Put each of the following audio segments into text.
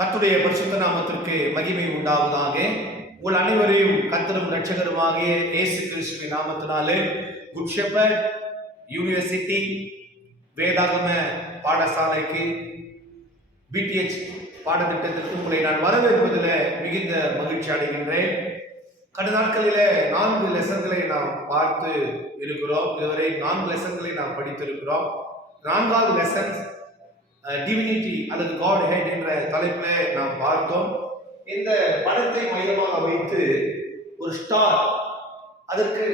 கர்த்தருடைய பரிசுத்த நாமத்திற்கு மகிமை உண்டாவதாக. உங்கள் அனைவரையும் கர்த்தரும் இரட்சகருமாகிய இயேசு கிறிஸ்துவின் நாமத்தினாலே குட் ஷெப்பர்ட் யூனிவர்சிட்டி வேதாகம பாடசாலைக்கு பிடிஎச் பாடத்திட்டத்திற்கு உங்களை நான் வரவேற்பதில் மிகுந்த மகிழ்ச்சி அடைகின்றேன். கடந்த நாட்களில் 4 லெசன்களை நாம் பார்த்து இருக்கிறோம். இதுவரை 4 லெசன்களை நாம் படித்திருக்கிறோம். 4வது லெசன் டிவினிட்டி அல்லது காட் ஹெட் என்ற தலைப்பில் நாம் பார்த்தோம். இந்த படத்தை மையமாக வைத்து ஒரு ஸ்டார், அதற்கு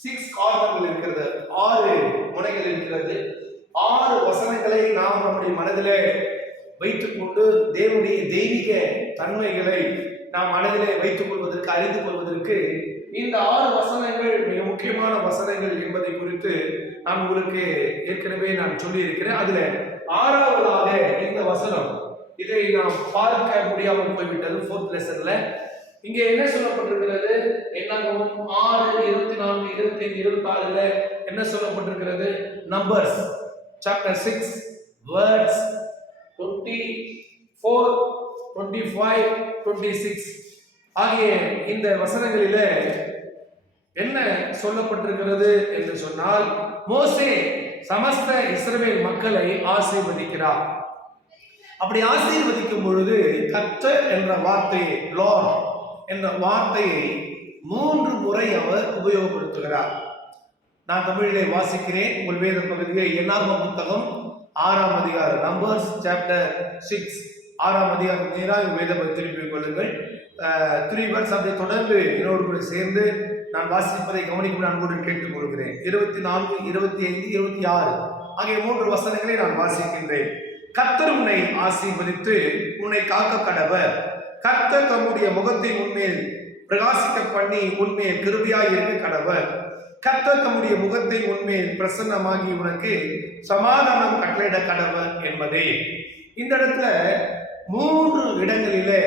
6 கார்னர்கள் இருக்கிறது, 6 முனைகள் இருக்கிறது. 6 வசனங்களை நாம் நம்முடைய மனதிலே வைத்துக் கொண்டு தேவனுடைய தெய்வீக தன்மைகளை நாம் மனதிலே வைத்துக் கொள்வதற்கு, அறிந்து கொள்வதற்கு இந்த 6 வசனங்கள் மிக முக்கியமான வசனங்கள் என்பதை குறித்து நான் உங்களுக்கு ஏற்கனவே நான் சொல்லி இருக்கிறேன். அதுல 6வதாக இந்த வசனம், இதை நாம் பார்க்க முடியாமல் போய்விட்டது 4th லெசன்ல. இங்கே என்ன சொல்லப்பட்டிருக்கிறது? என்னாகும் 6, 24, 25, 26ல என்ன சொல்லப்பட்டிருக்கிறது? நம்பர்ஸ் சாப்டர் 6 வேர்ட்ஸ் 24, 25, 26 ஆகிய இந்த வசனங்களில என்ன சொல்லப்பட்டிருக்கிறது என்று சொன்னால், மோசே சமஸ்த இஸ்ரவேல் மக்களை ஆசீர்வதிக்கிறார். அப்படி ஆசீர்வதிக்கும் பொழுது கர்த்தர் என்ற வார்த்தையை, லார்ட் என்ற வார்த்தையை 3 முறை அவர் உபயோகப்படுத்துகிறார். நான் தமிழிலே வாசிக்கிறேன். உங்கள் வேத பகுதியை என்னாகம புத்தகம் 6ஆம் அதிகாரம், நம்பர்ஸ் சாப்டர் 6 6ஆம் அதிகாரம் நேராக வேதத்தை திருப்பிக் கொள்ளுங்கள். 3 வேர்ட்ஸ் அதை தொடர்ந்து என்னோடு கூட சேர்ந்து நான் வாசிப்பதை கவனிக்கும் நான் கூட கேட்டுக் கொள்கிறேன். 24, 25, 26 ஆகிய 3 வசனங்களை நான் வாசிக்கின்றேன். கர்த்தர் உன்னை ஆசீர்வதித்து உன்னை காக்க கடவர். கர்த்தர் தம்முடைய முகத்தை உன்மேல் பிரகாசிக்க பண்ணி உன்மேல் கிருபையாய் இருக்க கடவர். கர்த்தர் தம்முடைய முகத்தை உன்மேல் பிரசன்னமாகி உனக்கு சமாதானம் கட்டளையிட கடவர் என்பதே. இந்த இடத்துல 3 இடங்களிலே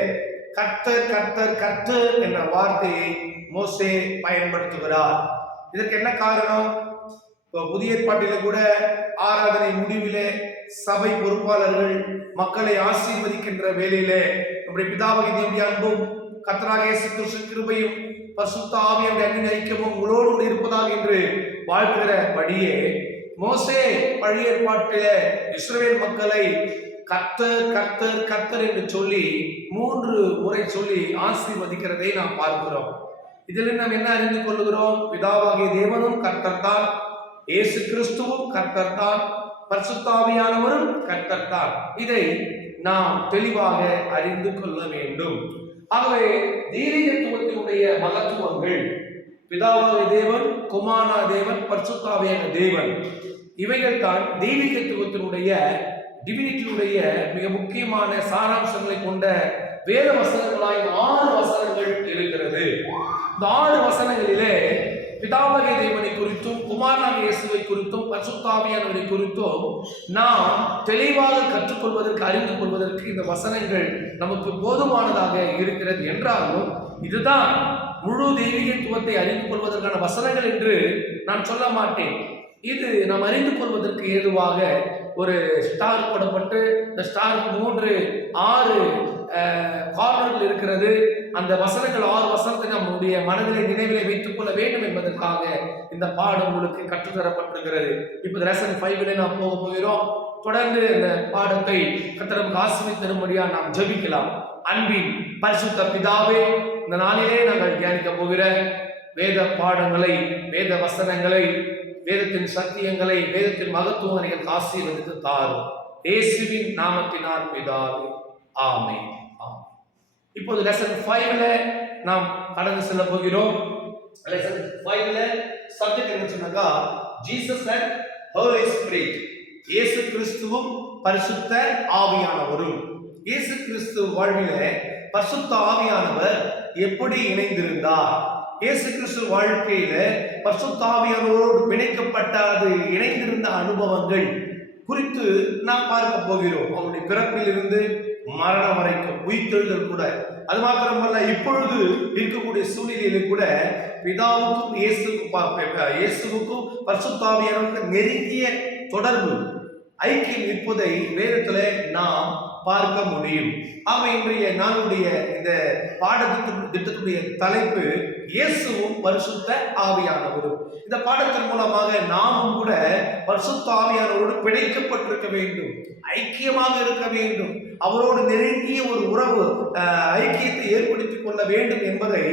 கர்த்தர் கர்த்தர் கர்த்தர் என்ற வார்த்தையை மோசே பயன்படுத்துகிறார். இதற்கு என்ன காரணம்? புதிய ஏற்பாட்டில கூட ஆராதனை முடிவிலே சபை பொறுப்பாளர்கள் மக்களை ஆசீர்வதிக்கின்ற வேளையிலே நம்முடைய பிதாவாகிய தேவனுடைய அன்பும் கர்த்தராகிய இயேசு கிறிஸ்துவின் கிருபையும் பரிசுத்த ஆவியானவருடைய அன்பின் ஐக்கியமும் உங்களோடு கூட இருப்பதாக என்று வாழ்த்துகிறபடியே மோசே பழைய ஏற்பாட்டிலே இஸ்ரவேல் மக்களை கர்த்தர் கர்த்தர் கர்த்தர் என்று சொல்லி 3 முறை சொல்லி ஆசீர்வதிக்கிறதை நாம் பார்க்கிறோம். இதில் நாம் என்ன அறிந்து கொள்ளுகிறோம்? பிதாவாகிய தேவனும் கர்த்தர் தான், இயேசு கிறிஸ்துவும் கர்த்தர் தான், பரிசுத்த ஆவியானவரும் கர்த்தர் தான். இதை நாம் தெளிவாக அறிந்து கொள்ள வேண்டும். ஆகவே தெய்வீகத்துவத்தினுடைய மகத்துவங்கள், பிதாவாகிய தேவன், குமாரனா தேவன், பரிசுத்த ஆவியான தேவன், இவைகள் தான் தெய்வீகத்துவத்தினுடைய டிவினிட்டியுடைய மிக முக்கியமான சாராம்சங்களை கொண்ட வேத வசனங்களாய் 6 வசனங்கள் இருக்கிறது. இந்த 6 வசனங்களிலே பிதாவாகிய தேவனை குறித்தும் குமாரனாகிய இயேசுவை குறித்தும் பரிசுத்த ஆவியானவரை குறித்தும் நாம் தெளிவாக கற்றுக்கொள்வதற்கு, அறிந்து கொள்வதற்கு இந்த வசனங்கள் நமக்கு போதுமானதாக இருக்கிறது. என்றாலும் இதுதான் முழு தெய்வீகத்துவத்தை அறிந்து கொள்வதற்கான வசனங்கள் என்று நான் சொல்ல மாட்டேன். இது நாம் அறிந்து கொள்வதற்கு ஏதுவாக ஒரு ஸ்டார் போடப்பட்டு இந்த ஸ்டாருக்கு 6 கார்னர்கள் இருக்கிறது. அந்த வசனங்கள் 6 வசனத்தை நம்முடைய மனதிலே நினைவிலே வைத்துக் கொள்ள வேண்டும் என்பதற்காக இந்த பாடம் உங்களுக்கு கற்றுத்தரப்பட்டிருக்கிறது. இப்போ லெசன் 5ல நாம் போக போகிறோம். தொடர்ந்து இந்த பாடத்தை கர்த்தர் நமக்கு ஆசீர்வதித்து தரும்படியா நாம் ஜெபிக்கலாம். அன்பின் பரிசுத்த பிதாவே, இந்த நாளிலே நாங்கள் தியானிக்க போகிற வேத பாடங்களை, வேத வசனங்களை, வேதத்தின் சத்தியங்களை, வேதத்தின் மகத்துவங்களை எங்களுக்கு ஆசீர்வதித்து தாரும். இயேசுவின் நாமத்தினால் பிதாவே, ஆமென். இப்போது லெசன் 5ல நாம் கடந்து செல்ல போகிறோம். லெசன் 5ல சப்ஜெக்ட் என்ன சொன்னாக்கா, ஜீசஸ் அண்ட் ஹோலி ஸ்பிரிட், இயேசு கிறிஸ்துவும் பரிசுத்த ஆவியானவரும். இயேசு கிறிஸ்து வாழ்விலே பரிசுத்த ஆவியானவர் எப்படி இணைந்திருந்தார்? இயேசு கிறிஸ்து வாழ்க்கையில பரிசுத்த ஆவியானவரோடு பிணைக்கப்பட்ட அது இணைந்திருந்த அனுபவங்கள் குறித்து நாம் பார்க்க போகிறோம். அவருடைய பிறப்பிலிருந்து மரணம் வரைக்கும், உயிர்த்தெழுதல் கூட, அது மாத்திரமல்ல இப்பொழுது இருக்கக்கூடிய சூழ்நிலையில கூட பிதாவுக்கும் இயேசுவுக்கும் பரிசுத்த ஆவியானவருக்கும் நெருங்கிய தொடர்பு. ஐக்கியம் இருப்பதை வேதத்துல நாம் பார்க்க முடியும். ஆக இன்றைய நாளுடைய இந்த திட்டத்துடைய தலைப்பு இயேசுவும் பரிசுத்த ஆவியானவரும். இந்த பாடத்தின் மூலமாக நாமும் கூட பரிசுத்த ஆவியானவரோடு பிணைக்கப்பட்டிருக்க வேண்டும், ஐக்கியமாக இருக்க வேண்டும், அவரோடு நெருங்கிய ஒரு உறவு ஐக்கியத்தை ஏற்படுத்திக் கொள்ள வேண்டும் என்பதை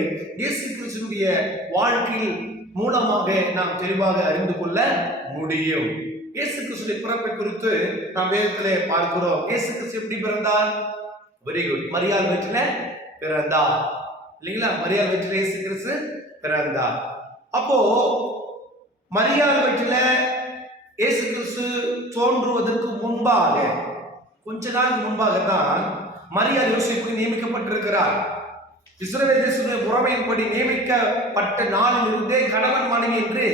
இயேசு கிறிஸ்துவினுடைய வாழ்க்கையில் மூலமாக நாம் தெளிவாக அறிந்து கொள்ள முடியும். இயேசு கிறிஸ்துவின் பிறப்பை குறித்து நாம் வேதத்திலே பார்க்கிறோம். இயேசு கிறிஸ்து எப்படி பிறந்தார்? வெரி குட், மரியாள் வயிற்றில பிறந்தார் இல்லைங்களா? மரியாள் வயிற்றில இயேசு கிறிஸ்து பிறந்தார். அப்போ மரியாள் வயிற்றில இயேசு கிறிஸ்து தோன்றுவதற்கு முன்பாக, கொஞ்ச நாளுக்கு முன்பாக தான் மரியாள் யோசேப்புக்கு நியமிக்கப்பட்டிருக்கிறார். இஸ்ரவேல் தேசத்துடைய முறைமையின்படி நியமிக்கப்பட்ட நாளில் இருந்தே கணவன் மனைவி என்று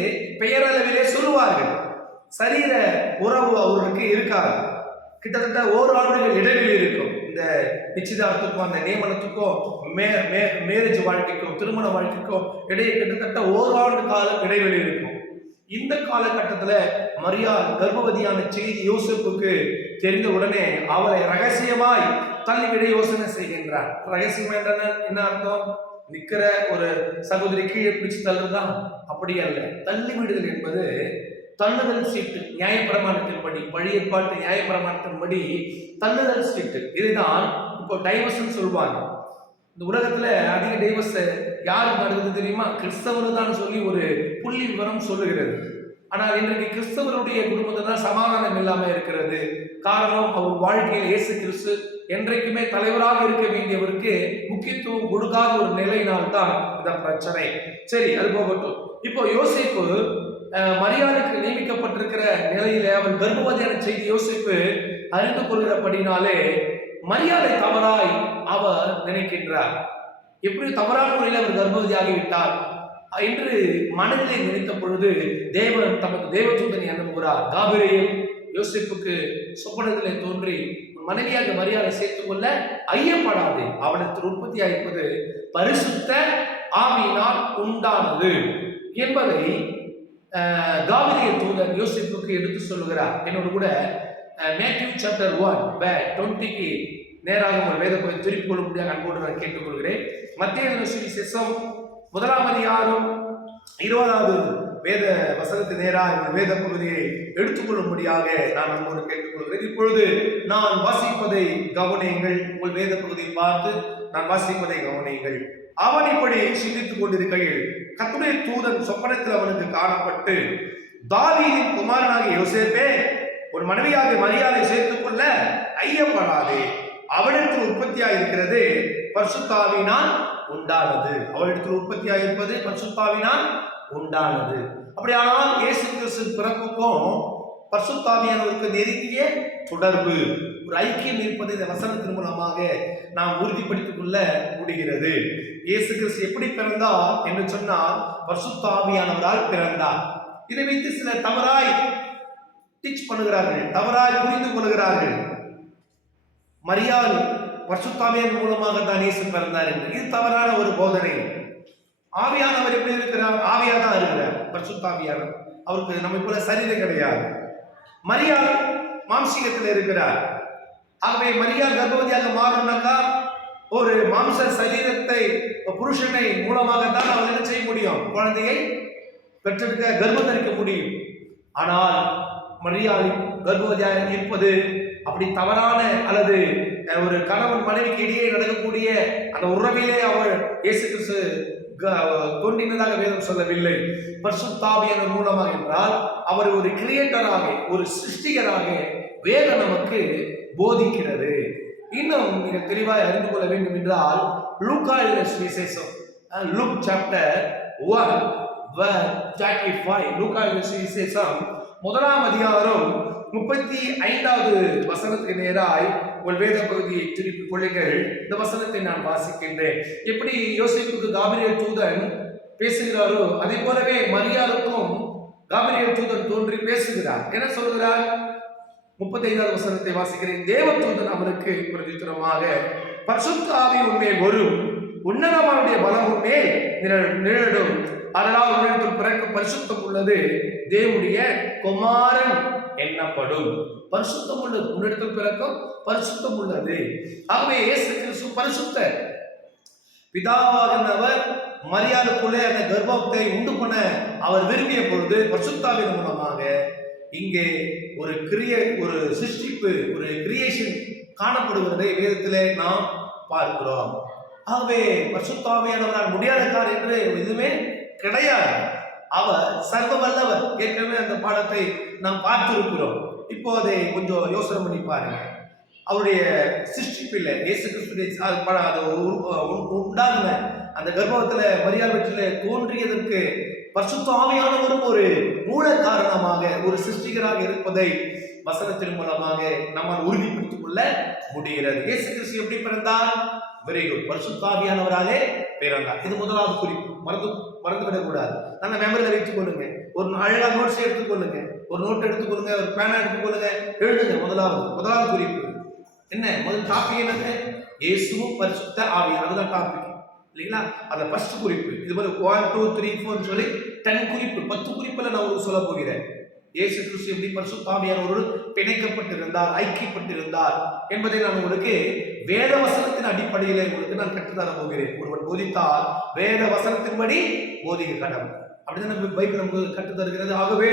பெயரளவிலே சொல்லுவார்கள். சரீர உறவு அவர்களுக்கு இருக்காது. கிட்டத்தட்ட ஓராண்டுகள் இடைவெளி இருக்கும். இந்த நிச்சயதார்த்தத்துக்கும் அந்த நியமனத்துக்கும் மேரேஜ் வாழ்க்கைக்கும் திருமண வாழ்க்கைக்கும் இடையே கிட்டத்தட்ட ஓராண்டு காலம் இடைவெளி இருக்கும். இந்த காலகட்டத்தில் மரியாள் கர்ப்பவதியான செய்தி யோசேப்புக்கு தெரிந்த உடனே அவளை ரகசியமாய் தள்ளிவிட யோசனை செய்கின்றார். ரகசியம் என்ன அர்த்தம்? நிக்கிற ஒரு சகோதரி கீழே பிடிச்சு தள்ளுதான், அப்படி அல்ல. தள்ளிவிடுதல் என்பது தள்ளுதல் சீட்டு. நியாயப்பிரமாணத்தின்படி, பழைய ஏற்பாட்டு நியாயப்பிரமாணத்தின்படி தள்ளுதல் சீட்டு. இதுதான் இப்போ டைவர்ஸ் சொல்லுவாங்க. இந்த உலகத்துல அதிக டைவர்ஸ் யாருக்கு நடக்குது தெரியுமா? கிறிஸ்தவர் தான் சொல்லி ஒரு புள்ளி விவரம் சொல்லுகிறது. ஆனால் இன்றைக்கு கிறிஸ்தவருடைய குடும்பத்தை தான் சமாதானம் இல்லாம இருக்கிறது. காரணம், அவர் வாழ்க்கையில் இயேசு கிறிஸ்து என்றைக்குமே தலைவராக இருக்க வேண்டியவருக்கு முக்கியத்துவம் கொடுக்காத ஒரு நிலையினால் தான் இந்த பிரச்சனை. சரி, அது போகட்டும். இப்போ யோசேப்பு மரியாளுக்கு நியமிக்கப்பட்டிருக்கிற நிலையில அவர் கர்ப்பவதியான செய்தி யோசேப்பு அறிந்து கொள்கிறபடினாலே மரியாதை தவறாய் அவர் நினைக்கின்றார். எப்படி தவறான முறையில் அவர் கர்ப்பவதியாகிவிட்டார் என்று மனதிலே நினைத்த பொழுது தேவன் தமது தேவதூதனை அனுப்புகிறார். காபிரியேல் யோசேப்புக்கு சொப்பனத்திலே தோன்றி மனைவியாக மரியாதை சேர்த்துக் கொள்ள ஐயப்படாது, அவளுக்கு உற்பத்தியாயிருப்பது பரிசுத்த ஆவியினால் உண்டானது என்பதை காபிரியேல் தூதன் யோசேப்புக்கு எடுத்து சொல்லுகிறார். என்னோடு கூட மேத்யூ சாப்டர் 1:20 நேராக ஒரு வேத பகுதியை திருப்பிக் கொள்ள முடியாது அன்போடு நான் கேட்டுக்கொள்கிறேன். மத்திய சுவிசேஷம் 1ஆம் அதிகாரம் 20வது வேத வசனத்தை நேராக வேத பகுதியை எடுத்துக்கொள்ளும்படியாக நான் அன்போடு கேட்டுக்கொள்கிறேன். இப்பொழுது நான் வாசிப்பதை கவனியுங்கள். உங்கள் வேத பகுதியை பார்த்து நான் வாசிப்பதை கவனியுங்கள். அவன் இப்படி சிந்தித்துக் கொண்டிருக்கையில் கர்த்தருடைய தூதன் சொப்பனத்தில் அவனுக்கு காணப்பட்டு, தாவீதின் குமாரனாகிய யோசேப்பே, ஒரு மனைவியாக மரியாதை சேர்த்துக் கொள்ள ஐயப்படாதே, அவளிடத்தில் உற்பத்தியாக இருக்கிறது பரிசுத்த ஆவியினால் உண்டானது. அவளிடத்தில் உற்பத்தியாக இருப்பது பரிசுத்த ஆவியினால் உண்டானது. அப்படியானால் இயேசு கிறிஸ்து பிறப்புக்கும் பரிசுத்த ஆவியானவருக்கு நெருங்கிய தொடர்பு, ஒரு ஐக்கியம் இருப்பது இந்த வசனத்தின் மூலமாக நாம் உறுதிப்படுத்திக் கொள்ள முடிகிறது. இயேசு கிறிஸ்து எப்படி பிறந்தார் என்று சொன்னால் பரிசுத்த ஆவியானவரால் பிறந்தார். இதை வைத்து சிலர் தவறாய் டீச் பண்ணுகிறார்கள், தவறாய் புரிந்து கொள்கிறார்கள். மரியாள் பரிசுத்த ஆவியானவர் மூலமாக தான் இயேசு பிறந்தார் என்று. இது தவறான ஒரு போதனை. ஆவியானவர் எப்படி இருக்கிறார்? ஆவியா தான் இருக்கிறார். பரிசுத்த ஆவியானவர் அவருக்கு நம்ம போல சரீரம் கிடையாது. மரியாள் மாம்சீகத்தில் இருக்கிறார். ஆகவே மரியாள் கர்ப்பவதியாக மாறணும்னாக்கா ஒரு மாம்ச சரீரத்தை புருஷனை மூலமாக தான் அவள் என்ன செய்ய முடியும்? குழந்தையை பெற்றெடுக்க கர்ப்பம் தரிக்க முடியும். ஆனால் மரியாள் கர்ப்பவதியாக இருப்பது அப்படி தவறான அல்லது ஒரு கணவன் மனைவிக்கு இடையே நடக்கக்கூடிய அந்த உறவிலே அவள் இயேசு கிறிஸ்து தோன்றினதாக வேதம் சொல்லவில்லை. பரிசுத்த ஆவியானவர் மூலமாக என்றால் அவர் ஒரு கிரியேட்டராக, ஒரு சிருஷ்டிகராக வேதம் நமக்கு போதிக்கிறது. இன்னும் மிக தெளிவாக அறிந்து கொள்ள வேண்டும் என்றால் லூக்கா எழுதின சுவிசேஷம், லூக் சாப்டர் 1:35, லூக்கா எழுதின சுவிசேஷம் 1ஆம் அதிகாரம் 35வது வசனத்துக்கு நேராய் ஒரு வேத பகுதியை திருப்பிக் கொள்ளுங்கள். இந்த வசனத்தை நான் வாசிக்கின்றேன். எப்படி யோசேப்புக்கு காபிரியேல் தூதன் பேசுகிறாரோ அதே போலவே மரியாளுக்கும் காபிரியேல் தூதன் தோன்றி பேசுகிறார். என்ன சொல்கிறார்? 35வது வசனத்தை வாசிக்கிறேன். தேவதூதன் அவருக்கு பிரதித்திரமாக, பரிசுத்த ஆவி உன்மேல் வரும், உன்னதமானுடைய பலம் உன்மேல் நிழலும், அதனால் உன்னிடத்தில் பிறக்கும் பரிசுத்தம் உள்ளது தேவனுடைய குமாரன் என்னப்படும். பரிசுத்தம் உள்ளது. உன்னிடத்தில் பிறக்கும் பரிசுத்தம் உள்ளது. ஆகவே இயேசு கிறிஸ்து பரிசுத்தர். பிதாவாகினவர் மரியாதைக்குள்ளே அந்த கர்ப்பத்தை உண்டு பண்ண அவர் விரும்பிய பொழுது பரிசுத்தாவின் மூலமாக இங்கே ஒரு சிருஷ்டிப்பு, ஒரு கிரியேஷன் காணப்படுவதை வேதத்திலே நாம் பார்க்கிறோம். ஆகவே பரிசுத்தாவியானவரால் முடியாத காரியம் என்று எதுவுமே கிடையாது. அவர் சர்வ வல்லவர். ஏற்கனவே அந்த பாடத்தை நாம் பார்த்திருக்கிறோம். இப்போ அதை கொஞ்சம் யோசனை பண்ணி பாருங்க. அவருடைய சிருஷ்டிப்பில் இயேசு கிறிஸ்துடைய உண்டாகின அந்த கர்ப்பத்துல மரியாதை வீட்டில தோன்றியதற்கு பரிசுத்த ஆவியானவரும் ஒரு மூல காரணமாக, ஒரு சிருஷ்டிகராக இருப்பதை வசனத்தின் மூலமாக நம்மால் உறுதிப்படுத்திக் கொள்ள முடிகிறது. இயேசு கிறிஸ்து எப்படி பிறந்தார்? வெரி குட், பரிசுத்த ஆவியானவராலே பிறந்தார். இது முதலாவது குறிப்பு. மறந்துவிடக் கூடாது. நல்ல மெமரியில வைத்துக் கொள்ளுங்க. ஒரு அழகா நோட்ஸ் எடுத்துக்கொள்ளுங்க. ஒரு நோட் எடுத்துக்கொள்ளுங்க, ஒரு பேனா எடுத்துக்கொள்ளுங்க, எழுதுங்க. முதலாவது குறிப்பு என்ன? முதல் டாபிக் என்னது? இயேசுவும் பரிசுத்த ஆவி. அதுதான் டாபிக் இல்லைங்களா? அந்த ஃபர்ஸ்ட் குறிப்பு. இது மாதிரி 1 2 3 4 சொல்லி 10 குறிப்பு, 10 குறிப்புல நான் உங்களுக்கு சொல்ல போகிறேன். இயேசு கிறிஸ்து எப்படி பரிசுத்த ஆவியானவரோடு பிணைக்கப்பட்டிருந்தார், ஐக்கியப்பட்டிருந்தார் என்பதை நான் உங்களுக்கு வேத வசனத்தின் அடிப்படையில் உங்களுக்கு நான் கற்றுத்தர போகிறேன். ஒருவன் போதித்தால் வேத வசனத்தின்படி போதிக்க கடமை. அப்படிதான் பைபிள் நமக்கு கற்றுத் தருகிறது. ஆகவே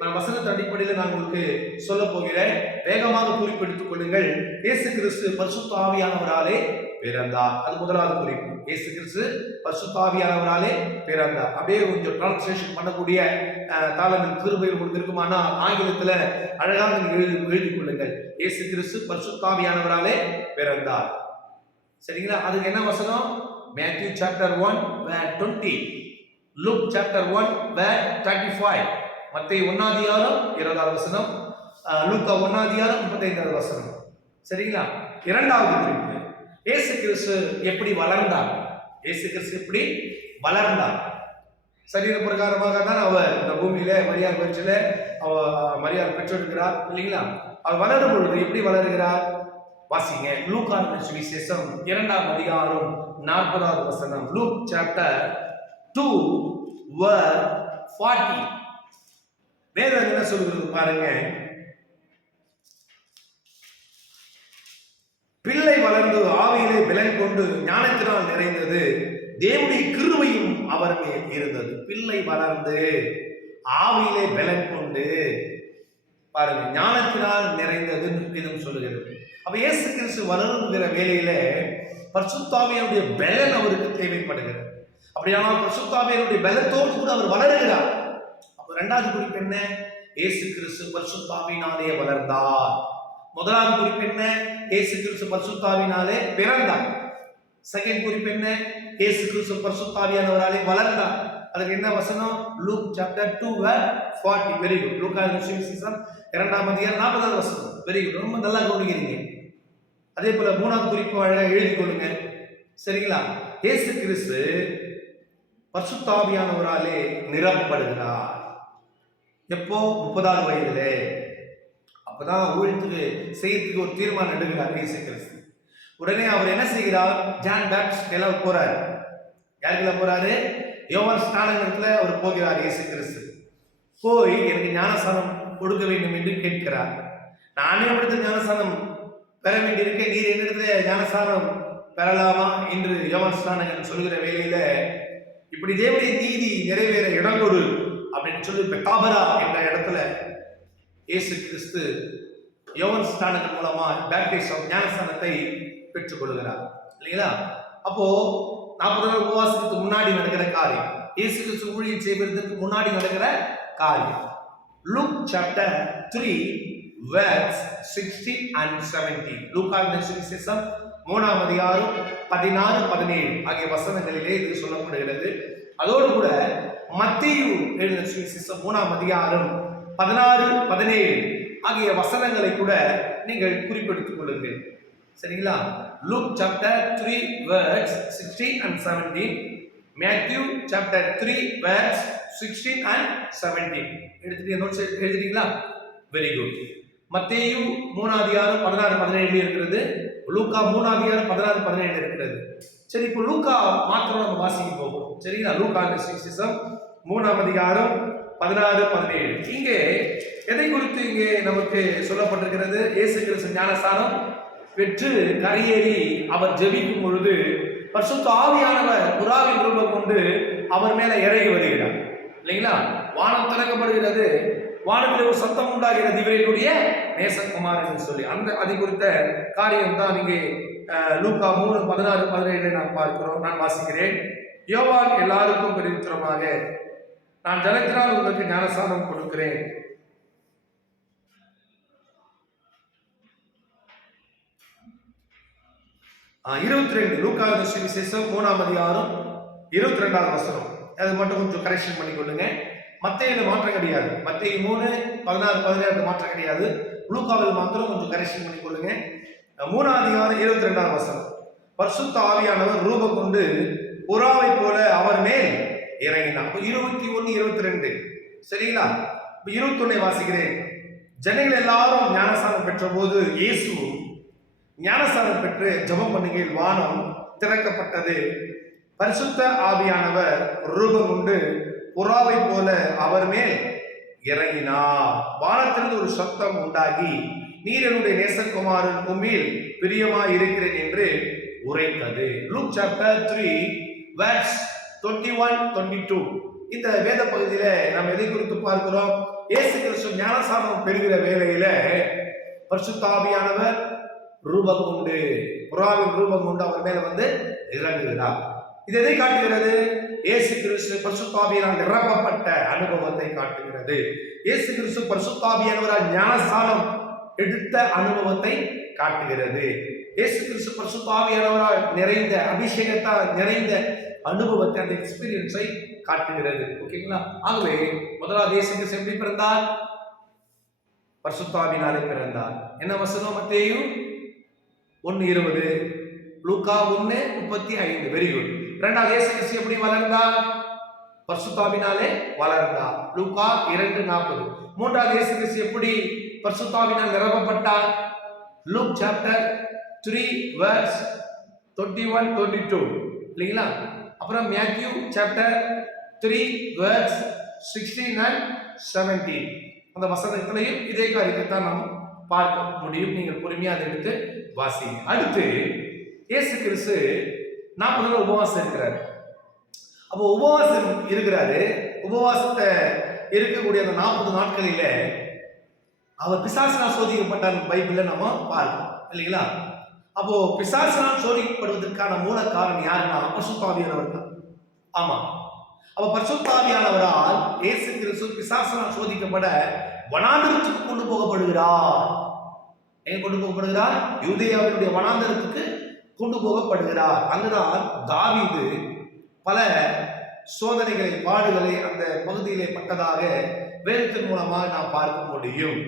நான் வசனத்தின் அடிப்படையில் நான் உங்களுக்கு சொல்ல போகிறேன். வேகமாக குறிப்பெடுத்துக் கொள்ளுங்கள். இயேசு கிறிஸ்து பரிசுத்த ஆவியானவராலே பிறந்தார். அது முதலாவது குறிப்பு. இயேசு கிறிஸ்து பரிசுத்த ஆவியானவராலே பிறந்தார். அப்படியே கொஞ்சம் டிரான்ஸ்லேஷன் பண்ணக்கூடிய தாளங்கள் கிருபையில் உங்களுக்கு இருக்குமானா ஆங்கிலத்துல அழகாக எழுதிக் கொள்ளுங்கள். இயேசு கிறிஸ்து பரிசுத்த ஆவியானவராலே பிறந்தார். சரிங்களா? அதுக்கு என்ன வசனம்? Matthew chapter 1 verse 20, Luke chapter 1 verse 35, மத்தேயு 1 அதிகாரம் 20வது வசனம், லூக்கா 1 அதிகாரம் 35வது வசனம். சரிங்களா? இரண்டாவது குறிப்பு, இயேசு கிறிஸ்து எப்படி வளர்ந்தார்? இயேசு கிறிஸ்து எப்படி வளர்ந்தார்? சரீர பிரகாரமாக தான் அவர் இந்த பூமியில மரியாதை வயற்றில மரியாதை பெற்றெடுக்கிறார் இல்லைங்களா? அவர் வளரும் பொழுது எப்படி வளருகிறார்? வாசிங்க. லூக்கா சுவிசேஷம் 2ஆம் அதிகாரம் 40வது வசனம். Luke chapter 2 verse 40. வேதம் என்ன சொல்கிறது பாருங்க. பிள்ளை வளர்ந்து ஆவியிலே பலன் கொண்டு ஞானத்தினால் நிறைந்தது, தேவனுடைய கிருபையும் அவர் மேல் இருந்தது. பிள்ளை வளர்ந்து ஆவியிலே பலன் கொண்டு பாருங்க, ஞானத்தினால் நிறைந்தது இதுன்னு சொல்லுகிறது. அப்ப இயேசு கிறிஸ்து வளருங்கிற வேலையில பரிசுத்த ஆவியானுடைய பலன் அவருக்கு தேவைப்படுகிறது. அப்படியானால் பரிசுத்த ஆவியானுடைய பலத்தோடு கூட அவர் வளருகிறார். அப்ப இரண்டாவது குறிப்பு என்ன? இயேசு கிறிஸ்து பரிசுத்த ஆவியினாலே வளர்ந்தார். முதலாவது குறிப்பு என்ன? இயேசு கிறிஸ்து பரிசுத்த ஆவியினாலே பிறந்தார். செகண்ட் குறிப்பு என்ன? இயேசு கிறிஸ்து பரிசுத்த ஆவியானவராலே வளர்ந்தார். அதுக்கு என்ன வசனம்? Luke chapter 2 verse 40. Very good. லூக்கா சுவிசேஷம் 2ஆம் அதிகாரம் 40வது வசனம். வெரி குட், ரொம்ப நல்லா கவனிக்கிறீங்க. அதே போல மூணாவது குறிப்பு அழகாக எழுதிக் கொள்ளுங்க. சரிங்களா? இயேசு கிறிஸ்து பரிசுத்த ஆவியானவராலே நிரப்பப்படுகிறார். எப்போ? 30வது வயதிலே. அப்பதான் ஊழியத்துக்கு செய்யறதுக்கு ஒரு தீர்மானம் எடுக்கிறார் இயேசு கிறிஸ்து. உடனே அவர் என்ன செய்கிறார்? ஜான் பேப்டிஸ்ட் எல்லாம் போறாரு. யாருக்குள்ள போறாரு? யோவான் ஸ்நானகத்துல அவர் போகிறார். இயேசு கிறிஸ்து போய் எனக்கு ஞானசானம் கொடுக்க வேண்டும் என்று கேட்கிறார். நானே இடத்துல ஞானசானம் பெற வேண்டியிருக்கேன், நீர் என்னிடத்துல ஞானசானம் பெறலாமா என்று யோவான் ஸ்நானகன் சொல்லுகிற வேளையில, இப்படி தேவனுடைய நீதி நிறைவேற இடம் கொடு அப்படின்னு சொல்லி பெத்தாபரா என்ற இடத்துல இயேசு கிறிஸ்து யோவான் ஸ்நானகன் மூலமா பேப்டிசம் ஞானஸ்தானத்தை பெற்றுக் கொள்கிறார் இல்லைங்களா? அப்போ 40 நாள் உபவாசத்துக்கு முன்னாடி நடக்கிற காரியம், இயேசு கிறிஸ்து ஊழியம் செய்வதற்கு முன்னாடி நடக்கிற காரியம். Look chapter 3 verse 16 and 17. லூக்கா சுவிசேஷம் 3ஆம் அதிகாரம் 16 17 ஆகிய வசனங்களிலே இது சொல்லப்படுகிறது. அதோடு கூட மத்தேயு எழுதின சுவிசேஷம் 3ஆம் அதிகாரம் 16 17 ஆகிய வசனங்களை கூட நீங்கள் குறிப்பெடுத்துக் கொள்ளுங்கள். சரிங்களா? Luke chapter 3 verse 16 and 17, Matthew chapter 3 verse 16 and 17. எடுத்துட்டு நோட்ஸ் எழுதிட்டீங்களா? Very good. மத்தேயு 3ஆம் அதிகாரம் 16 17 இருக்கிறது. லூக்கா 3ஆம் அதிகாரம் 16 17 இருக்கிறது. சரி, இப்போ லூக்கா மாத்திரம் நம்ம வாசிக்க போகிறோம். சரிங்களா? லூக்கா சுவிசேஷம் 3ஆம் அதிகாரம் 16, 17. இங்கே எதை குறித்து இங்கே நமக்கு சொல்லப்பட்டிருக்கிறது? இயேசு கிறிஸ்து ஞானஸ்நானம் பெற்று கரையேறி அவர் ஜெபிக்கும் பொழுது பரிசுத்த ஆவியானவர் புறாவின் ரூபம் கொண்டு அவர் மேல இறங்கி வருகிறார் இல்லைங்களா? வானம் திறக்கப்படுகிறது, வானத்தில் ஒரு சத்தம் உண்டாகிறது, இவரையுடைய நேசகுமார் என்று சொல்லி அந்த அதை குறித்த காரியம் தான் இங்கே லூக்கா 3, 16, 17 நாம் பார்க்கிறோம். நான் வாசிக்கிறேன். யோவான் எல்லாருக்கும் பிரதித்திரமாக, நான் ஜலத்தினால் உங்களுக்கு ஞானஸ்நானம் கொடுக்கிறேன். லூக்கா சுவிசேஷம் 3ஆம் அதிகாரம் 22ஆம் வசனம். அது மட்டும் கொஞ்சம் கரெக்ஷன் பண்ணிக்கொள்ளுங்க. மத்தேயில மாற்றம் கிடையாது. மத்தேயு 3, 16, 17 மாற்றம் கிடையாது. லூக்காவில் மாத்திரம் கொஞ்சம் கரெக்ஷன் பண்ணிக்கொள்ளுங்க. 3ஆம் அதிகாரம் 22ஆம் வசனம். பரிசுத்த ஆவியானவர் ரூபம் கொண்டு புறாவை போல அவர் மேல் இறங்கினார். 21, 22 சரிங்களா? 21 வாசிக்கிறேன். ஜனங்கள் எல்லாரும் ஞானஸ்நானம் பெற்ற போது இயேசு ஞானஸ்நானம் பெற்று ஜெபம் பண்ணுகையில் வானம் திறக்கப்பட்டது. பரிசுத்த ஆவியானவர் ரூபம் கொண்டு புறாவை போல அவர் மேல் இறங்கினார். வானத்திலிருந்து ஒரு சத்தம் உண்டாகி, நீர் என்னுடைய நேசகுமாரன், உம்மில் பிரியமாய் இருக்கிறேன் என்று உரைத்தது. Look chapter 3 verse 21, 22. இந்த வேத பகுதியில நாம் எதை குறித்து பார்க்கிறோம்? இயேசு கிறிஸ்து ஞானஸ்நானம் பெறுகிற வேளையில பரிசுத்த ஆவியானவர் ரூபம் கொண்டு புறாவின் ரூபம் கொண்டு அவர் மேல வந்து இறங்குகிறார். இது எதை காட்டுகிறது? இயேசு கிறிஸ்து பரிசுத்த ஆவியால் நிரப்பப்பட்ட அனுபவத்தை காட்டுகிறது. இயேசு கிறிஸ்து பரிசுத்த ஆவியானவரால் ஞானஸ்நானம் எடுத்த அனுபவத்தை காட்டுகிறது. இயேசு கிறிஸ்து பரிசுத்த ஆவியானவரால் நிறைந்த அபிஷேகத்தால் நிறைந்த அனுபவத்தை, அந்த எக்ஸ்பீரியன்ஸை காட்டுகிறது. ஓகேங்களா? ஆகவே முதலாவது இயேசு கிறிஸ்து எப்படி பிறந்தார்? பரிசுத்த ஆவியினாலே பிறந்தார். என்ன வசனம்? மத்தேயு 1:20, லூக்கா 1:35. Very good. இரண்டாவது இயேசு கிறிஸ்து எப்படி வளர்ந்தார்? பரிசுத்த ஆவியினாலே வளர்ந்தார். லூக்கா 2:40. மூன்றாவது இயேசு கிறிஸ்து எப்படி பரிசுத்த ஆவியினால் நிரப்பப்பட்டார்? லூக் சாப்டர் 3 வெர்ஸ் 21, 22 இல்லைங்களா? அப்புறம் மேத்யூ சாப்டர் 3 வெர்ஸ் 16 and 17. அந்த வசனத்திலையும் இதே காரியத்தை தான் நாம் பார்க்க முடியும். நீங்கள் பொறுமையாக அதை எடுத்து வாசிங்க. அடுத்து இயேசு கிறிஸ்து 40 நாள் உபவாசம் இருக்கிறார். அப்போ உபவாசம் இருக்கிறாரு. உபவாசத்தை இருக்கக்கூடிய அந்த 40 நாட்களில அவர் பிசாசினால் சோதிக்கப்பட்டார். பைபிள்ல நம்ம பார்க்கிறோம் இல்லைங்களா? அப்போ பிசாசினால் சோதிக்கப்படுவதற்கான மூல காரணம் யாருன்னா பரிசுத்த ஆவியானவர் தான். ஆமா. அப்ப பரிசுத்த ஆவியானவரால் இயேசு கிறிஸ்து பிசாசினால் சோதிக்கப்பட வனாந்தரத்துக்கு கொண்டு போகப்படுகிறார். எங்க கொண்டு போகப்படுகிறார்? யூதேயாவினுடைய வனாந்தரத்துக்கு கொண்டு போகப்படுகிறார். அங்குதான் தாவீது பல சோதனைகளை, பாடுகளை அந்த பகுதியிலே பட்டதாக வேதத்தின் மூலமாக நாம் பார்க்க முடியும்.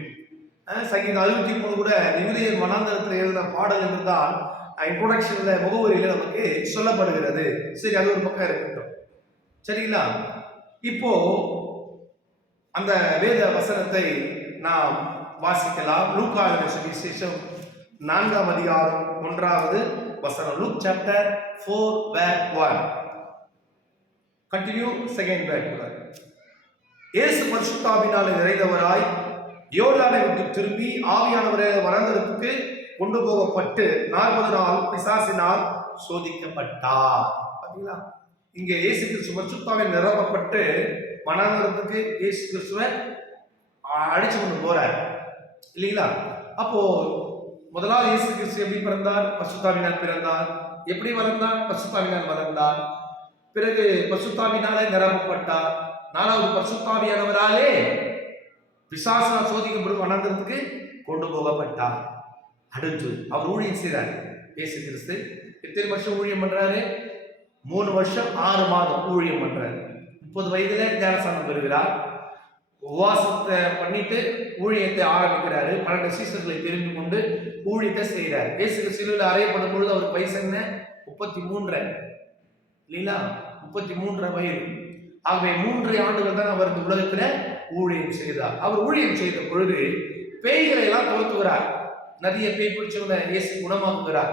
சங்கீதம் 63 கூட யூதேய வனாந்தரத்தில் எழுதின பாடல் என்றுதான் இன்ட்ரோடக்ஷன்ல முகவரியில நமக்கு சொல்லப்படுகிறது. சரி, அது ஒரு பக்கம் இருக்கட்டும். சரிங்களா? இப்போ அந்த வேத வசனத்தை நாம் வாசிக்கலாம். லூக்கா சுவிசேஷம் 4ஆம் அதிகாரம் 1வது வசனம். Luke chapter 4 verse 1. Continue second verse. இயேசு பரிசுத்த ஆவியினாலே நிறைந்தவராய் யோர்தானை விட்டு திரும்பி ஆவியானவரை வனாந்தரத்துக்கு கொண்டு போகப்பட்டு 40 நாள் பிசாசினால் சோதிக்கப்பட்டார். பாத்தீங்களா? இங்க இயேசு கிறிஸ்து பரிசுத்த ஆவியால் நிரப்பப்பட்டு வனாந்தரத்துக்கு இயேசு கிறிஸ்துவை அடிச்சு கொண்டு போறார் இல்லைங்களா? அப்போ முதலாவது இயேசு கிறிஸ்து எப்படி பிறந்தார்? பரிசுத்த ஆவியினால் பிறந்தார். எப்படி வளர்ந்தார்? பரிசுத்த ஆவியினால் வளர்ந்தார். பிறகு பரிசுத்த ஆவியினாலே நிரப்பப்பட்டார். 4வது பரிசுத்த ஆவியானவராலே பிசாசினால் சோதிக்கப்படும் வனாந்தரத்துக்கு கொண்டு போகப்பட்டார். அடுத்து அவர் ஊழியம் செய்தார். இயேசு கிறிஸ்து எத்தனை வருஷம் ஊழியம் பண்றாரு? 3 வருஷம் 6 மாதம் ஊழியம் பண்றாரு. 30 வயதுல ஞானஸ்நானம் பெறுகிறார். உபவாசத்தை பண்ணிட்டு ஊழியத்தை ஆரம்பிக்கிறாரு. 12 சீசர்களை தெரிந்து கொண்டு ஊழியத்தை செய்கிறார். இயேசு சிலுவையில் அறையப்படும் பொழுது அவர் வயசு என்ன? 33 இல்லைங்களா? 33 வயது. ஆகவே 3 ஆண்டுகள் தான் அவர் இந்த உலகத்துல ஊழியம் செய்தார். அவர் ஊழியம் செய்த பொழுது பேய்களை எல்லாம் துரத்துகிறார். நிறைய பேய் பிடிச்சவங்க இயேசு குணமாக்குகிறார்.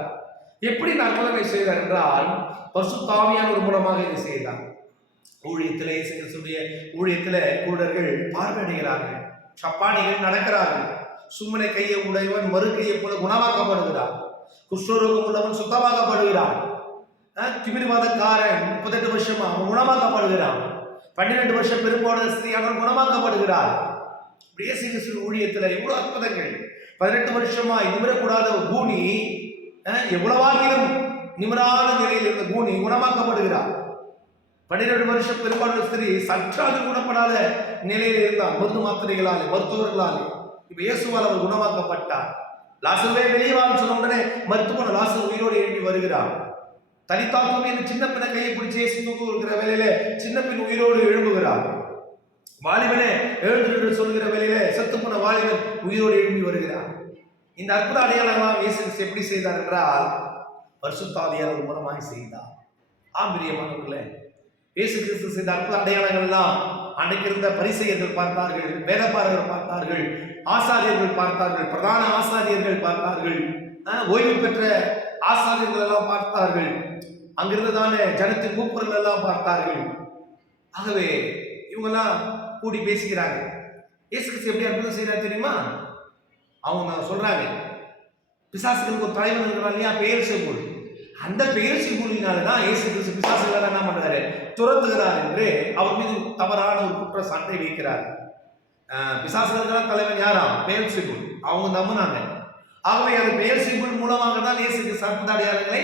எப்படி நற்பலனை செய்தார் என்றால் பரிசுத்த ஆவியானவர் மூலமாக இதை செய்தார். ஊழியத்திலே, இயேசு கிறிஸ்துடைய ஊழியத்திலே கூடர்கள் பார்வையிடுகிறார்கள், சப்பானிகள் நடக்கிறார்கள், சும்மனை கையை உடையவன் மறு கையை போல குணமாக்கப்படுகிறார், குஷ்டரோகம் உள்ளவன் சுத்தமாக்கப்படுகிறான், திமிர்வாதக்காரன் 38 வருஷமா அவன் குணமாக்கப்படுகிறான், 12 வருஷம் பெரும்பாடு ஸ்திரீயானவன் குணமாக்கப்படுகிறார். இயேசு கிறிஸ்து ஊழியத்துல எவ்வளவு அற்புதங்கள். 18 வருஷமா நிமிரக்கூடாத கூனி, எவ்வளவாகிலும் நிமிராத நிலையில் இருந்த கூனி குணமாக்கப்படுகிறார். 12 வருஷம் பெரும்பாடு ஸ்திரீ சற்றாது குணப்படாத நிலையில் இருந்தார், மருந்து மாத்திரைகளாலே, மருத்துவர்களாலே. இப்ப இயேசுவால் அவர் குணமாக்கப்பட்டார். லாசருவே வெளியே வான்னு சொன்ன உடனே மருத்துவ லாசர் உயிரோடு எழுப்பி வருகிறார். தலித்தாக்குமே சின்ன பின்ன கையை பிடிச்சி இயேசு தூக்கு இருக்கிற வேலையில சின்ன பின் உயிரோடு எழும்புகிறார். வாலிபனே எழுந்து சொல்கிற வேலையில செத்து போன வாலிபன் உயிரோடு எழுப்பி வருகிறார். இந்த அற்புத அடையாளங்களாம் இயேசு எப்படி செய்தார் என்றால் பரிசுத்த ஆவியானவர் மூலமாக செய்தார். பிரியமானவர்களே, இயேசு கிறிஸ்து செய்த அற்புத அடையாளங்கள் எல்லாம் அன்றைக்கு இருந்த பரிசேயர்கள் பார்த்தார்கள், வேதபாரகர்கள் பார்த்தார்கள், ஆசாரியர்கள் பார்த்தார்கள், பிரதான ஆசாரியர்கள் பார்த்தார்கள், ஓய்வு பெற்ற ஆசாரியர்கள் எல்லாம் பார்த்தார்கள், அங்கிருந்ததான ஜனத்தின் மூப்பர்கள் எல்லாம் பார்த்தார்கள். ஆகவே இவங்கெல்லாம் கூடி பேசுகிறாங்க. இயேசு கிறிஸ்து எப்படி அற்புதம் செய்யறாரு தெரியுமா? அவங்க சொல்றாங்க, பிசாசுகளுக்கு ஒரு தலைவன் இருக்கிறான் இல்லையா, பெயர்செபூல். அந்த பெயர்செபூலினாலதான் இயேசு கிறிஸ்து பிசாசுகளை என்ன பண்றாரு, துரத்துகிறார் என்று அவர் மீது தவறான ஒரு குற்றச்சாட்டை வைக்கிறார். பிசாசுகளுக்கெல்லாம் தலைவன் யாராம்? பெயர்செபூல். அவங்க நம்பினாங்க. ஆகவே அது பெயர்செபூல் மூலமாக தான் இயேசு கிறிஸ்து அற்புத அடையாளங்களை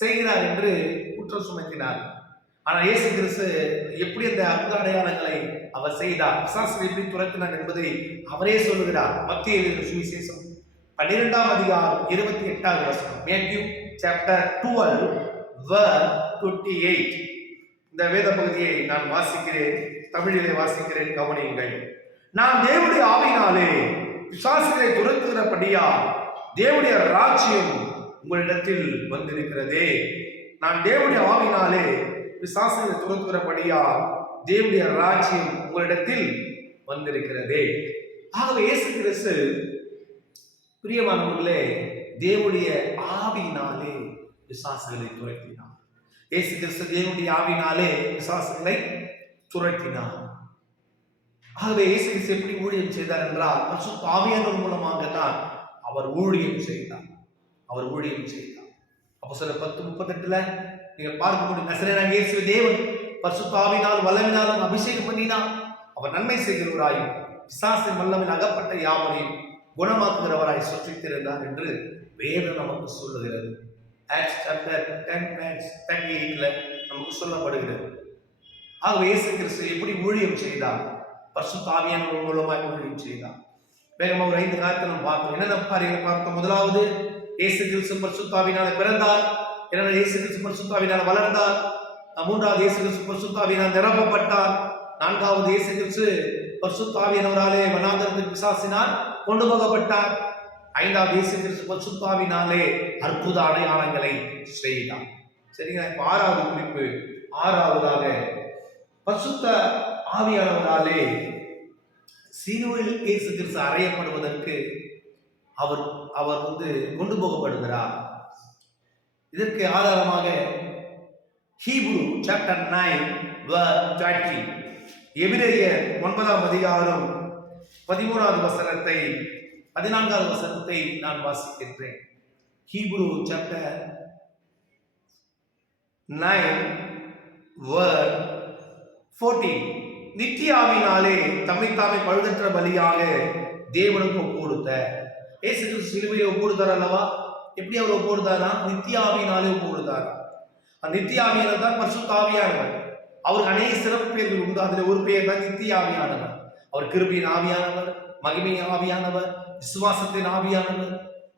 செய்கிறார் என்று குற்றம் சுமத்தினார். ஆனால் இயேசு கிறிஸ்து எப்படி அந்த அற்புத அடையாளங்களை அவர் செய்தார், பிசாசுகளை எப்படி துரத்தினார் என்பதை அவரே சொல்லுகிறார். மத்திய சுவிசேஷம் 12ஆம் அதிகாரம் 28வது வசனம், மேத்யூ சாப்டர் 12 verse 28. இந்த வேத பகுதியை நான் வாசிக்கிறேன், தமிழிலே வாசிக்கிறேன், கவனியுங்கள். நான் தேவனுடைய ஆவியினாலே பிசாசுகளை துரத்துகிறபடியா தேவனுடைய ராஜ்யம் உங்களிடத்தில் வந்திருக்கிறதே. நான் தேவனுடைய ஆவியினாலே பிசாசுகளை துரத்துகிறபடியா தேவனுடைய ராஜ்யம் உங்களிடத்தில் வந்திருக்கிறதே. ஆகவே இயேசு கிறிஸ்து பிரியமானவர்களே தேவனுடைய ஆவியினாலே பிசாசுகளை துரத்தினார். இயேசு கிறிஸ்து தேவனுடைய ஆவியினாலே பிசாசுகளை துரத்தினார். ஆகவே இயேசு கிறிஸ்து எப்படி ஊழியம் செய்தார் என்றால் பரிசுத்த ஆவியானவர் மூலமாக தான் அவர் ஊழியம் செய்தார். அவர் ஊழியம் செய்தார். அப்போஸ்தலர் 10:38 நீங்கள் பார்க்க முடியும். நசரேயனாகிய இயேசு தேவன் பரிசுத்த ஆவியினால் வல்லமையினாலும் அபிஷேகம் பண்ணினார். அவர் நன்மை செய்கிறவராயும் பிசாசின் வல்லமையில் அகப்பட்ட யாவரையும் குணமாக்குகிறவராய் சுற்றித்திருந்தார் என்று வேதம் நமக்கு சொல்லுகிறது. ஆக்ட்ஸ் சாப்டர் 10:38 நமக்கு சொல்லப்படுகிறது. ஆகவே இயேசு கிறிஸ்து எப்படி ஊழியம் செய்தார், பரிசுத்த ஆவியானவர் மூலமாக ஊழியம் செய்தார். வேகமாக ஒரு 5 காரியத்தை நாம் பார்த்தோம். என்னென்ன காரியங்களை பார்த்தோம்? முதலாவது, இயேசு கிறிஸ்து பரிசுத்த ஆவியினால பிறந்தார். இரண்டாவது, இயேசு கிறிஸ்து பரிசுத்த ஆவியினால வளர்ந்தார். மூன்றாவது, இயேசு கிறிஸ்து பரிசுத்த ஆவியினால் நிரப்பப்பட்டார். நான்காவது, இயேசு கிறிஸ்து பரிசுத்த ஆவியானவராலே வனாந்தரத்தில் பிசாசினால் கொண்டு போகப்பட்டார். ஐந்தாவது, இயேசு கிறிஸ்து பரிசுத்த ஆவியினாலே அற்புத அடையாளங்களை செய்தார். சரிங்களா? இப்ப ஆறாவது குறிப்பு, ஆறாவதாக பரிசுத்த ஆவியானவராலே சிலுவையில் இயேசு கிறிஸ்து அறையப்படுவதற்கு அவர் கொண்டு போகப்படுகிறார். இதற்கு ஆதாரமாக ஹீப்ரு சாப்டர் 9 verse 20, எபிரேயர் 9ஆம் அதிகாரம் 13வது வசனத்தை 14வது வசனத்தை நான் வாசிக்கின்றேன். ஹீப்ரு சாப்டர் 9 verse 14, நித்திய ஆவியினாலே தம்மைத்தாமே பழுதற்ற பலியாக தேவனுக்கு ஒப்பு கொடுத்த இயேசு கிறிஸ்து சிலுவையை ஒப்பு கொடுத்தார் அல்லவா? எப்படி அவர் ஒப்பு கொடுத்தாரா? நித்திய ஆவியினாலே ஒப்பு கொடுத்தாரா? அந்த நித்திய ஆவியானவர் தான் பரிசுத்த ஆவியானவர். அவருக்கு அநேக சிறப்பு பெயர்கள் உண்டு. அதில் ஒரு பெயர் தான் நித்திய ஆவியானவர். அவர் கிருபையின் ஆவியானவர், மகிமையின் ஆவியானவர், விசுவாசத்தின் ஆவியானவர்,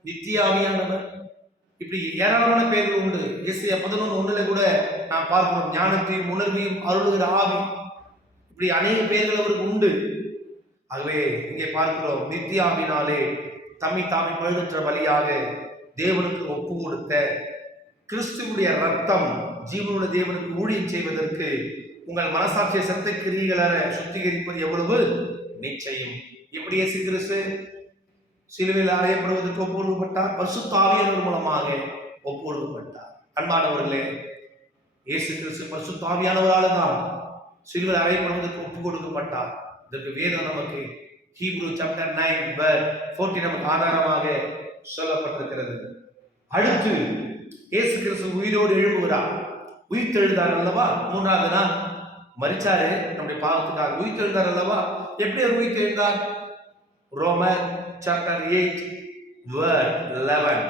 நித்திய ஆவியானவர், இப்படி ஏராளமான பெயர்கள் உண்டு. எஸ்ஐயா 11:1 கூட நாம் பார்க்கிறோம், ஞானத்தையும் உணர்வையும் அருளுகிற ஆவி. இப்படி அநேக பெயர்கள் அவருக்கு உண்டு. ஆகவே இங்கே பார்க்கிறோம், நித்திய ஆவியினாலே தம்மை தாமே பழுதற்ற பலியாக தேவனுக்கு ஒப்பு கொடுத்த கிறிஸ்துவுடைய ரத்தம் ஜீவனுள்ள தேவனுக்கு ஊழியம் செய்வதற்கு உங்கள் மனசாட்சியை சத்த கிரியைகள சுத்திகரிப்பது எவ்வளவு நிச்சயம். எப்படி இயேசு கிறிஸ்து சிலுவையில் அறையப்படுவதற்கு ஒப்பு கொடுக்கப்பட்டார்? பரிசுத்த ஆவியானவர் மூலமாக ஒப்பு கொடுக்கப்பட்டார். அன்பானவர்களே, இயேசு கிறிஸ்து பரிசுத்த ஆவியானவரால் தான் சிலுவையில் அறையப்படுவதற்கு ஒப்பு கொடுக்கப்பட்டார். இதற்கு வேதம் நமக்கு ஹீப்ரூ சாப்டர் 9:14 நமக்கு ஆதாரமாக சொல்லப்பட்டிருக்கிறது. அடுத்து இயேசு கிறிஸ்து உயிரோடு எழும்புகிறார். உயிர் தெழுந்தார் அல்லவா? 3வது நாள் மரிச்சாரு நம்முடைய பாவத்துக்காக. உயிர் தெழுந்தார் அல்லவா? எப்படி அவர் உயிர் தெழுந்தார்? ரோமர் சாப்டர் 8:11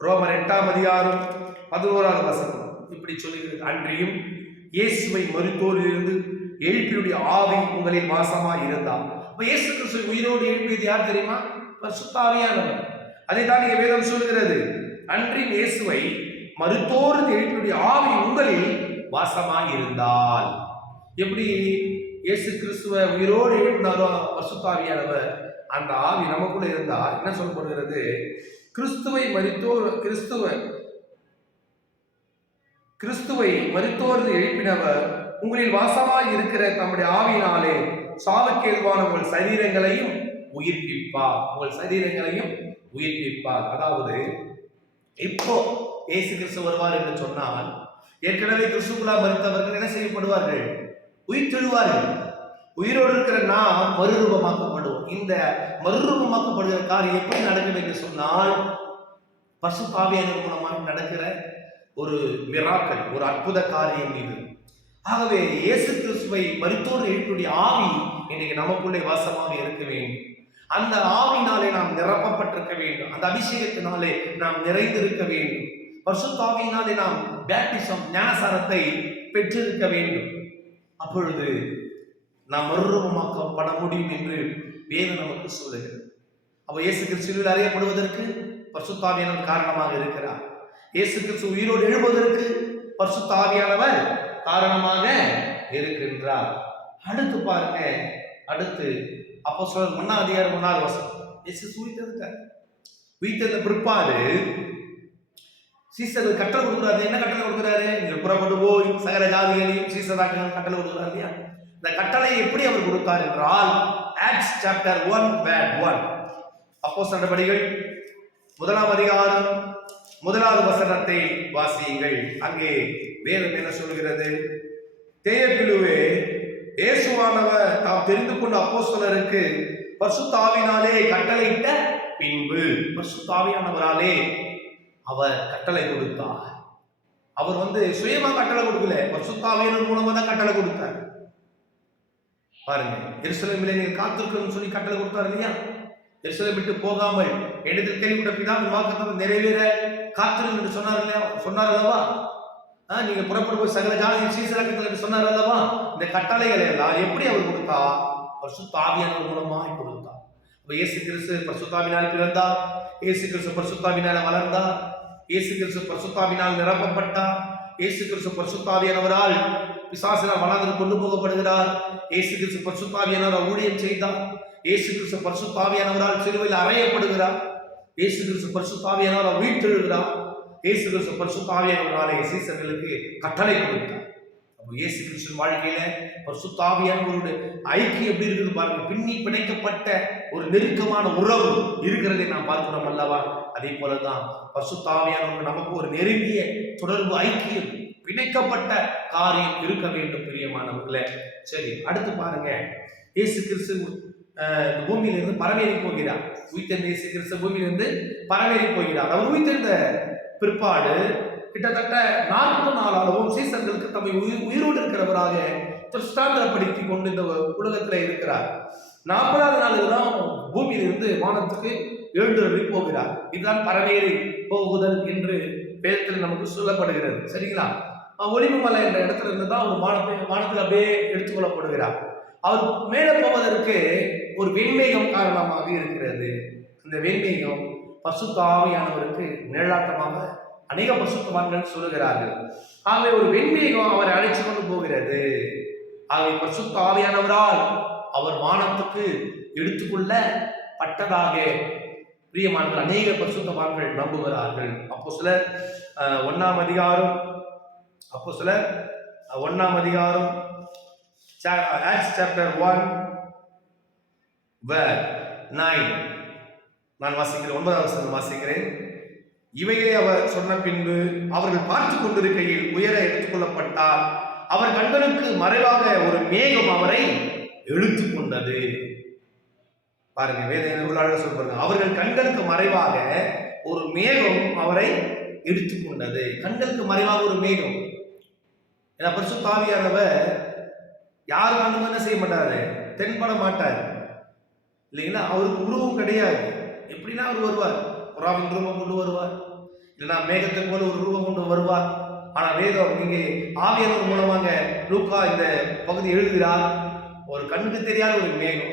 ரோமர் 8:11 இப்படி சொல்லுகிறது, அன்றியும் இயேசுவை மரித்தோரிலிருந்து எழுப்பியுடைய ஆவி உங்களில் வாசமாய் இருந்தார். அப்ப இயேசு கிறிஸ்து உயிரோடு எழுப்பியது யார் தெரியுமா? பரிசுத்த ஆவியானவர். அதைத்தான் இங்கே வேதம் சொல்கிறது, அன்றியும் இயேசுவை மரித்தோரிலிருந்து எழுப்பியுடைய ஆவி உங்களில் வாசமாய் இருந்தால். எப்படி இயேசு கிறிஸ்துவ உயிரோடு எழுப்பினாரோ பரிசுத்த ஆவியானவர், அந்த ஆவி நமக்குள்ள இருந்தா என்ன சொல்லப்படுகிறது? கிறிஸ்துவை மரித்தோர் எழுப்பினவர் உங்களில் வாசமாய் இருக்கிற நம்முடைய ஆவியினாலே சாவுக்கு ஏதுவான உங்கள் சரீரங்களையும் உயிர்ப்பிப்பார். அதாவது இப்போ இயேசு கிறிஸ்து வருவார் என்று சொன்னால், ஏற்கனவே கிறிஸ்துக்குள்ளா மரித்தவர்கள் என்ன செய்யப்படுவார்கள்? உயிர் தெழுவார்கள். உயிரோடு இருக்கிற நாம் மறுரூபமாக்கப்படுவோம். இந்த மறுரூபமாக்கப்படுகிற காரியம் எப்படி நடக்குது என்று சொன்னால், பரிசுத்த ஆவியானவர் மூலமாக நடக்கிற ஒரு மிராக்கிள், ஒரு அற்புத காரியம் இது. ஆகவே இயேசு கிறிஸ்துவை மரித்தோர் எழுப்பியுடைய ஆவி இன்னைக்கு நமக்குள்ளே வாசமாக இருக்க வேண்டும். அந்த ஆவினாலே நாம் நிரப்பப்பட்டிருக்க வேண்டும். அந்த அபிஷேகத்தினாலே நாம் நிறைந்திருக்க வேண்டும். பரிசுத்த ஆவியினாலே நாம் பேப்டிசம், ஞானசாரத்தை பெற்றிருக்க வேண்டும். அப்பொழுது நாம் மறுரூபமாக்கப்பட முடியும் என்று வேதம் நமக்கு சொல்லுகிறது. அப்போ இயேசு கிறிஸ்துவில் அறியப்படுவதற்கு பரிசுத்த ஆவியானவர் காரணமாக இருக்கிறார். இயேசு கிறிஸ்து உயிரோடு எழுவதற்கு பரிசுத்த ஆவியானவர் காரணமாக இருக்கின்றார். அடுத்து பாருங்க, அடுத்து அப்போஸ்தலர் 1:3 இயேசு உயிர்த்தெழுந்த பிற்பாடு சீசருக்கு கட்டளை கொடுக்குறாரு. என்ன கட்டளை கொடுக்குறாரு? நீங்கள் புறப்பட்டு போய் சகல ஜாதிகளையும் சீசராக்க கட்டளை கொடுக்குறாரு இல்லையா? இந்த கட்டளை எப்படி அவர் கொடுத்தார் என்றால், ஆக்ட்ஸ் சாப்டர் 1:1 அப்போஸ்தலர் நடபடிகள் 1:1 வாசியுங்கள். அங்கே வேதம் என்ன சொல்கிறது? தேயபிலுவே, இயேசுவானவர் தாம் தெரிந்து கொண்ட அப்போஸ்தலருக்கு பரிசுத்த ஆவியினாலே கட்டளையிட்ட பின்பு, பரிசுத்த ஆவியானவராலே அவர் கட்டளை கொடுத்தார். அவர் சுயமா கட்டளை கொடுக்கல, பரிசுத்த ஆவியானவர் மூலமா தான் கட்டளை கொடுத்தார். பாருங்க, எருசலேமிலே நீங்கள் காத்திருக்கணும்னு சொல்லி கட்டளை கொடுத்தார் இல்லையா? எருசலேம் விட்டு போகாமல் இடத்தில் கேள்விப்பட்ட பிதாவின் வாக்குத்தத்தம் நிறைவேற காத்திருங்க என்று சொன்னார் அல்லவா? நீங்க புறப்பட்டு போய் சகல ஜாதியை சீசராக்குங்கள் என்று சொன்னார் அல்லவா? இந்த கட்டளைகளை எல்லாம் எப்படி அவர் கொடுத்தா? பரிசுத்த ஆவியானவர் மூலமாய் கொடுத்தார். இயேசு கிறிஸ்து பரிசுத்த ஆவியினால் பிறந்தார். இயேசு கிறிஸ்து பரிசுத்த ஆவியினால் வளர்ந்தார். இயேசு கிறிஸ்து பரிசுத்த ஆவியினால் நிரப்பப்பட்டார். இயேசு கிறிஸ்து பரிசுத்த ஆவியானவரால் பிசாசினால் வளர்ந்து கொண்டு போகப்படுகிறார். இயேசு கிறிஸ்து பரிசுத்த ஆவியானவரால் ஊழியம் செய்தார். இயேசு கிறிஸ்து பரிசுத்த ஆவியானவரால் சிலுவையில் அறையப்படுகிறார். இயேசு கிறிஸ்து பரிசுத்த ஆவியானவரால் உயிர்த்தெழுகிறார். இயேசு கிறிஸ்து பரிசுத்த ஆவியானவராலே சீசர்களுக்கு கட்டளை கொடுத்தார். அப்போ இயேசு கிறிஸ்து வாழ்க்கையில பரிசுத்த ஆவியானவருடைய ஐக்கியம் எப்படி இருக்குது பாருங்க. பின்னி பிணைக்கப்பட்ட ஒரு நெருக்கமான உறவு இருக்கிறதை நாம் பார்க்கிறோம் அல்லவா? அதே போலதான் பரிசுத்த ஆவியானவர் நமக்கு ஒரு நெருங்கிய தொடர்பு, ஐக்கியம், பிணைக்கப்பட்ட காரியம் இருக்க வேண்டும் பிரியமானவர்களே. சரி, அடுத்து பாருங்க, இயேசு கிறிஸ்து பூமியிலிருந்து பரவேறி போகிறார். உயிர்த்தெழுந்த இயேசு கிறிஸ்து பூமியிலிருந்து பரவேறி போகிறார். அவர் உயிர்த்தெழுந்த பிற்பாடு கிட்டத்தட்ட 40 நாள் அளவும் சீசர்களுக்கு தம்மை உயிரோடு இருக்கிறவராக திருஷ்டாந்தரப்படுத்தி கொண்டு இந்த உலகத்துல இருக்கிறார். 40வது நாளில் தான் பூமியிலிருந்து வானத்துக்கு எழுந்தருளி போகிறார். இதுதான் பரவேறி போகுதல் என்று வேதத்தில் நமக்கு சொல்லப்படுகிறது. சரிங்களா? ஒலிவு மலை என்ற இடத்துல இருந்து தான் ஒரு வானத்தில் அப்படியே எடுத்துக்கொள்ளப்படுகிறார். அவர் மேலே போவதற்கு ஒரு வெண்மேகம் காரணமாக இருக்கிறது. இந்த வெண்மேகம் பரிசுத்த ஆவியானவருக்கு நிழலாட்டமாக அநேக பரிசுத்தவான்கள் சொல்லுகிறார்கள். ஆகவே ஒரு வெண்மேகம் அவரை அழைச்சு கொண்டு போகிறது. ஆகவே பரிசுத்த ஆவியானவரால் அவர் வானத்துக்கு எடுத்துக்கொள்ளப்பட்டதாக பிரியமானவர்கள் அநேக பரிசுத்தவான்கள் நம்புகிறார்கள். அப்போஸ்தலர் 1 அதிகாரம் Acts chapter 1:9 நான் வாசிக்கிறேன். 9வது வசனம் வாசிக்கிறேன். இவைகளை அவர் சொன்ன பின்பு அவர்கள் பார்த்து கொண்டிருக்கையில் உயர எடுத்துக்கொள்ளப்பட்டார். அவர் கண்களுக்கு மறைவாக ஒரு மேகம் அவரை இழுத்துக்கொண்டது. பாருங்க, வேத எவ்வளவு அழகா சொல்றாங்க. அவர்கள் கண்களுக்கு மறைவாக ஒரு மேகம் அவரை எடுத்துக்கொண்டது. கண்களுக்கு மறைவாக ஒரு மேகம். ஏன்னா பரிசுத்த ஆவியானவர் யார் கண்ணுக்கும் என்ன செய்ய மாட்டாரு, தென்பட மாட்டார் இல்லைங்களா? அவருக்கு உருவம் கிடையாது. எப்படின்னா அவர் வருவார், புறாவின் ரூபம் கொண்டு வருவார், இல்லைன்னா மேகத்தை போல ஒரு ரூபம் கொண்டு வருவார். ஆனா வேதம் இங்கே ஆவியானவர் மூலமாக லூக்கா இந்த பகுதி எழுதுகிறார். ஒரு கண்ணுக்கு தெரியாத ஒரு மேகம்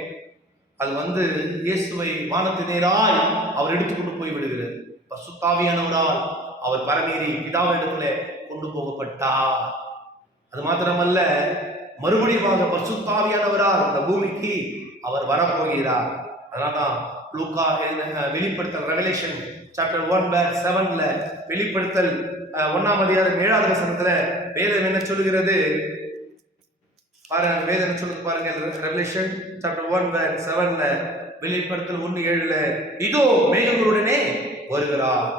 அது வந்து இயேசுவை வானத்து நேராய் அவர் எடுத்துக்கொண்டு போய் விடுகிறது. பரிசுத்த ஆவியானவரால் அவர் பரமேறி பிதாவிடத்துல கொண்டு போகப்பட்டார். அது மாத்திரமல்ல, மறுபடியும் பரிசுத்த ஆவியானவரால் இந்த பூமிக்கு அவர் வரப்போகிறார். அதனால்தான் லூக்கா வெளிப்படுத்தல் ரெவலேஷன் சாப்டர் 1:7 வெளிப்படுத்தல் 1ஆம் அதிகாரம் 7வது வசனத்துல வேதம் என்ன சொல்லுகிறது பாருங்க. வேதம் என்ன சொல்லுது பாருங்க. ரெவலேஷன் சாப்டர் 1:7 வெளிப்படுத்தல் 1:7 இதோ மேகங்களுடனே வருகிறார்.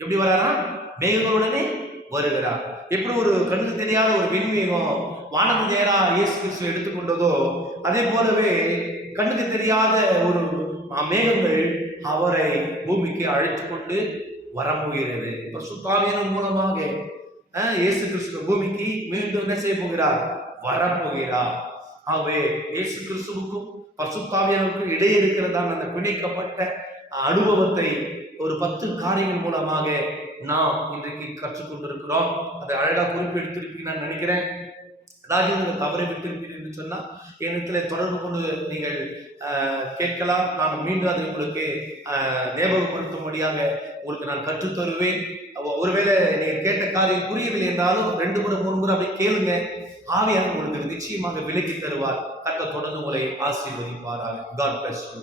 எப்படி வராரா? மேகங்களுடனே வருகிறார். எப்படி ஒரு கண்ணுக்கு தெரியாத ஒரு விண்மீகம் வானத்து நேரா இயேசு கிறிஸ்து எடுத்துக்கொண்டதோ, அதே போலவே கண்ணுக்கு தெரியாத ஒரு மேகங்கள் அவரை பூமிக்கு அழைத்து கொண்டு வரப்போகிறது. பரிசுத்த ஆவியானவர் மூலமாக இயேசு கிறிஸ்து பூமிக்கு மீண்டும் என்ன செய்ய போகிறார்? வரப்போகிறார். ஆகவே இயேசு கிறிஸ்துவுக்கும் பரிசுத்த ஆவியானவருக்கும் இடையே இருக்கிறதான அந்த பிணைக்கப்பட்ட அனுபவத்தை ஒரு 10 காரியங்கள் மூலமாக நாம் இன்றைக்கு கற்றுக்கொண்டிருக்கிறோம். அதை அழகா குறிப்பெடுத்திருப்பீங்க நான் நினைக்கிறேன். அதாவது நீங்கள் தவறை விட்டிருப்பீர்கள் என்று சொன்னா என்னிடத்தில் தொடர்பு கொண்டு நீங்கள் கேட்கலாம். நான் மீண்டும் அதை உங்களுக்கு ஞாபகப்படுத்தும்படியாக உங்களுக்கு நான் கற்றுத் தருவேன். ஒருவேளை நீங்கள் கேட்ட காரியம் புரியவில்லை என்றாலும் 2 முறை 3 முறை அப்படி கேளுங்க. ஆவியானவர் உங்களுக்கு நிச்சயமாக விலக்கி தருவார். கர்த்தர் தொடர்ந்து உங்களை ஆசீர்வதிப்பாராக. God bless you.